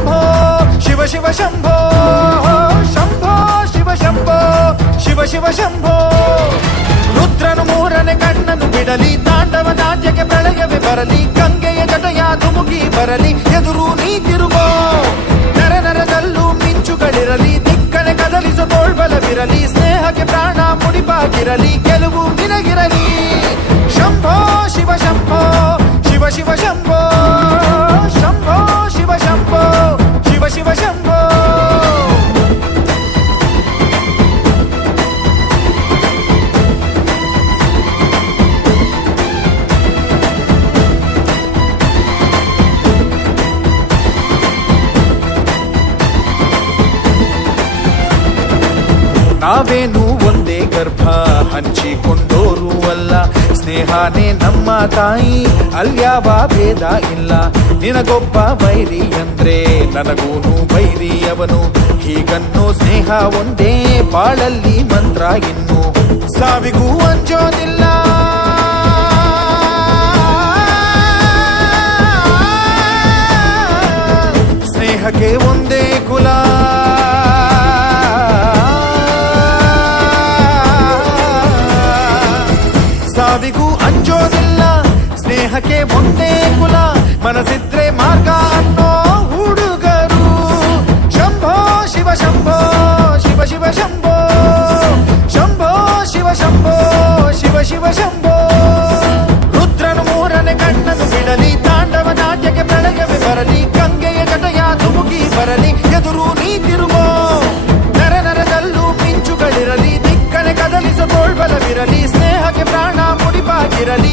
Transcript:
ಶಂಭೋ ಶಿವ ಶಿವ ಶಂಭೋ ಶಂಭೋ ಶಿವ ಶಂಭೋ ಶಿವ ಶಿವ ಶಂಭೋ ರುದ್ರನು ಮೂರನೇ ಕಣ್ಣನ್ನು ಬಿಡಲಿ ತಾಂಡವ ನಾಟ್ಯಕ್ಕೆ ಪ್ರಳಯವೇ ಬರಲಿ ಗಂಗೆಯ ಜಟಯ ಧುಮುಕಿ ಬರಲಿ ಎದುರು ನೀ ತಿರುಗೋ ನರ ನರದಲ್ಲೂ ಮಿಂಚುಗಳಿರಲಿ ದಿಕ್ಕನೆ ಕದಲಿಸೋ ತೋಳ್ಬಲವಿರಲಿ ಸ್ನೇಹಕ್ಕೆ ಪ್ರಾಣ ಮುಡಿಪಾಗಿರಲಿ ಗೆಲುವು ನಿನಗಿರಲಿ ಶಂಭೋ ಶಿವ ಶಂಭೋ ಶಿವ ಶಿವ ಶಂಭೋ ಶಂಭೋ ಶಿವ ಶಂಭೋ ಶಿವ ಶಿವ ಶಂಭೋ ನಾವೇನು ಒಂದೇ ಗರ್ಭ ಹಂಚಿಕೊಂಡೋರು ಅಲ್ಲ ಸ್ನೇಹನೇ ನಮ್ಮ ತಾಯಿ ಅಲ್ಯಾವ ಭೇದ ಇಲ್ಲ ನಿನಗೊಬ್ಬ ಬೈರಿ ಅಂದ್ರೆ ನನಗೂನು ಬೈರಿ ಅವನು ಹೀಗನ್ನೋ ಸ್ನೇಹ ಒಂದೇ ಬಾಳಲ್ಲಿ ಮಂತ್ರ ಇನ್ನು ಸಾವಿಗೂ ಅಂಜೋದಿಲ್ಲ ಸ್ನೇಹಕ್ಕೆ ಒಂದೇ ಕುಲ ಸಾವಿಗೂ ಅಂಜೋದಿಲ್ಲ ಸ್ನೇಹಕ್ಕೆ ಒಂದೇ ಕುಲ ಮನಸ್ಸಿದ್ರೆ ಮಾರ್ಗ ಅನ್ನೋ ಹುಡುಗರು ಶಂಭೋ ಶಿವ ಶಂಭೋ ಶಿವ ಶಿವ ಶಂಭೋ ಶಂಭೋ ಶಿವ ಶಂಭೋ ಶಿವ ಶಿವ ಶಂಭೋ ರುದ್ರನು ಮೂರನೇ ಕಣ್ಣನ್ನು ಬಿಡಲಿ ತಾಂಡವ ನಾಟ್ಯಕ್ಕೆ ಪ್ರಳಯವೇ ಬರಲಿ ಗಂಗೆಯ ಜಟಯ ಧುಮುಕಿ ಬರಲಿ ಎದುರು ನೀ ತಿರುಗೋ ನರ ನರದಲ್ಲೂ ಮಿಂಚುಗಳಿರಲಿ ದಿಕ್ಕನೆ ಕದಲಿಸೋ ತೋಳ್ಬಲವಿರಲಿ ಸ್ನೇಹಕ್ಕೆ ಪ್ರಾಣ ಮುಡಿಪಾಗಿರಲಿ